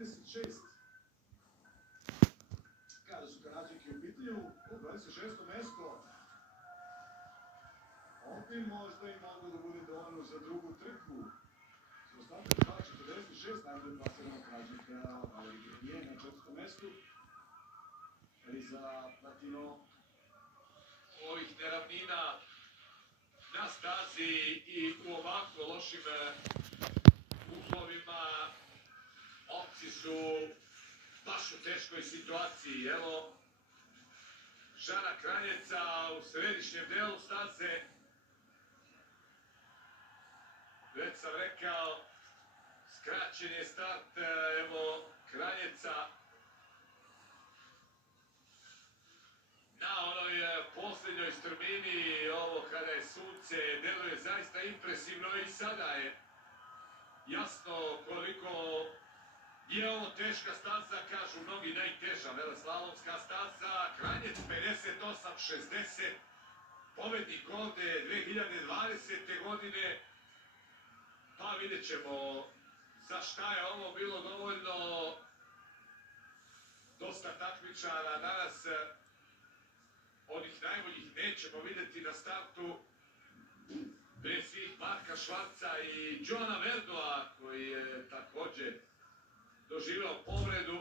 36. Kada su Karadžiki u pitanju, u 26. mesto. Opet možda i mogu da bude dovoljno za drugu trku. Ostatak 2.46, najbolje plasirano Karadžika, Valeri Grenier na 4. mestu. Eliza Platino. Ovih neravnina na stazi i u ovako lošim uslovima opci su baš u teškoj situaciji. Evo Žana Kranjeca u središnjem delu staze. Već sam rekao, skraćen je start, evo Kranjeca na onoj posljednjoj strmini. Ovo kada je sunce deluje zaista impresivno i sada je jasno koliko je ovo teška staza, kažu mnogi najteža veleslalomska staza. Kranjec 58-60, pobednik ovde 2020. godine. Pa vidjet ćemo za šta je ovo bilo dovoljno. Dosta takmičara danas, onih najboljih nećemo vidjeti na startu. Pre svih Marka Švarca i Joana Verdoa koji je također doživeo povredu.